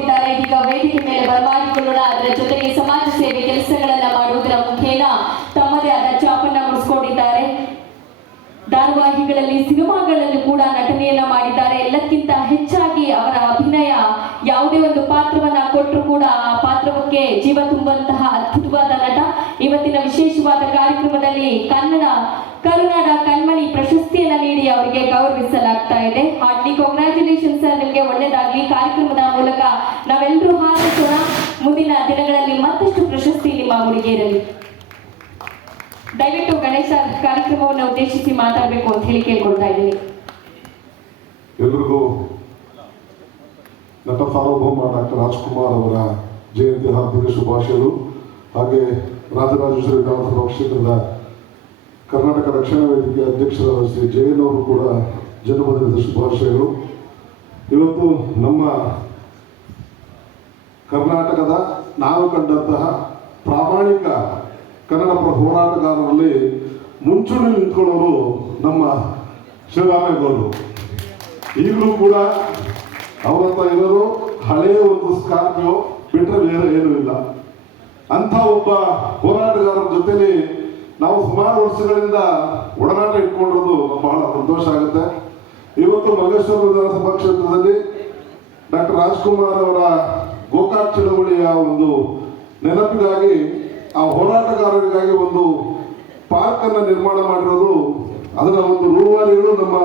ರೂಪಿಸಿಕೊಂಡಿದ್ದಾರೆ. ಇದೀಗ ವೇದಿಕೆ ಮೇಲೆ ಬರಮಾಡಿಕೊಳ್ಳೋಣ. ಅದರ ಜೊತೆಗೆ ಸಮಾಜ ಸೇವೆ ಕೆಲಸಗಳನ್ನ ಮಾಡುವುದರ ಮುಖೇನ ತಮ್ಮದೇ ಆದ ಛಾಪನ್ನ ಮೂಡಿಸಿಕೊಂಡಿದ್ದಾರೆ. ಧಾರಾವಾಹಿಗಳಲ್ಲಿ, ಸಿನಿಮಾಗಳಲ್ಲೂ ಕೂಡ ನಟನೆಯನ್ನ ಮಾಡಿದ್ದಾರೆ. ಎಲ್ಲಕ್ಕಿಂತ ಹೆಚ್ಚಾಗಿ ಅವರ ಅಭಿನಯ, ಯಾವುದೇ ಒಂದು ಪಾತ್ರವನ್ನ ಕೊಟ್ಟರು ಕೂಡ ಆ ಪಾತ್ರಕ್ಕೆ ಜೀವ ತುಂಬುವಂತಹ ಅದ್ಭುತವಾದ ನಟ. ಇವತ್ತಿನ ವಿಶೇಷವಾದ ಕಾರ್ಯಕ್ರಮದಲ್ಲಿ ಕರುನಾಡ ಕಣ್ಮಣಿ ಪ್ರಶಸ್ತಿಯನ್ನ ನೀಡಿ ಅವರಿಗೆ ಗೌರವಿಸಲಾಗ್ತಾ ಇದೆ. ಹಾರ್ಟ್ಲಿ ಕಾಂಗ್ರ್ಯಾಚುಲೇಷನ್ ಸರ್, ನಿಮಗೆ ಒಳ್ಳೆಯದಾಗಲಿ. ಕಾರ್ಯಕ್ರಮದ ಮೂಲಕ ನಾವೆಲ್ಲರೂ ಹಾರೈಸೋಣ. ಮುಂದಿನ ದಿನಗಳಲ್ಲಿ ಮತ್ತಷ್ಟು ಪ್ರಶಸ್ತಿ ನಿಮ್ಮ ಮುಡಿಗೇರಲಿ. ದಯವಿಟ್ಟು ಗಣೇಶ ಕಾರ್ಯಕ್ರಮವನ್ನು ಉದ್ದೇಶಿಸಿ ಮಾತಾಡಬೇಕು ಅಂತ ಹೇಳಿ ಕೇಳ್ಕೊಳ್ತಾ ಇದ್ದೀನಿ. ಎಲ್ರಿಗೂ ನಟ ಸಾರ್ವಭೌಮ ಡಾಕ್ಟರ್ ರಾಜ್ಕುಮಾರ್ ಅವರ ಜಯಂತಿ ಹಾರ್ದಿಕ ಶುಭಾಶಯಗಳು. ಹಾಗೆ ರಾಜರಾಜೇಶ್ವರಿ ವಿಧಾನಸಭಾ ಕ್ಷೇತ್ರದ ಕರ್ನಾಟಕ ರಕ್ಷಣಾ ವೇದಿಕೆ ಅಧ್ಯಕ್ಷರಾದ ಶ್ರೀ ಜಯನ್ ಅವರು ಕೂಡ ಜನ್ಮದಿನದ ಶುಭಾಶಯಗಳು. ಇವತ್ತು ನಮ್ಮ ಕರ್ನಾಟಕದ ನಾವು ಕಂಡಂತಹ ಪ್ರಾಮಾಣಿಕ ಕನ್ನಡ ಪರ ಹೋರಾಟಗಾರರಲ್ಲಿ ಮುಂಚೂಣಿ ನಿಂತ್ಕೊಳ್ಳೋರು ನಮ್ಮ ಶಿವರಾಮೇಗೌಡರು. ಈಗಲೂ ಕೂಡ ಅವರಂತ ಇರೋರು ಹಳೆಯ ಒಂದು ಸ್ಕಾರ್ಪಿಯೋ ಬಿಟ್ಟರೆ ಬೇರೆ ಏನೂ ಇಲ್ಲ. ಅಂಥ ಒಬ್ಬ ಹೋರಾಟಗಾರರ ಜೊತೆಲಿ ನಾವು ಸುಮಾರು ವರ್ಷಗಳಿಂದ ಒಡನಾಟ ಇಟ್ಕೊಂಡಿರೋದು ಬಹಳ ಸಂತೋಷ ಆಗುತ್ತೆ. ಇವತ್ತು ಮಲ್ಲೇಶ್ವರ ವಿಧಾನಸಭಾ ಕ್ಷೇತ್ರದಲ್ಲಿ ಡಾಕ್ಟರ್ ರಾಜ್ಕುಮಾರ್ ಅವರ ಗೋಕಾಕ್ ಚಳವಳಿಯ ಒಂದು ನೆನಪಿಗಾಗಿ, ಆ ಹೋರಾಟಗಾರರಿಗಾಗಿ ಒಂದು ಪಾರ್ಕ್ ಅನ್ನು ನಿರ್ಮಾಣ ಮಾಡಿರೋದು, ಅದರ ಒಂದು ರೂವಾರಿಗಳು ನಮ್ಮ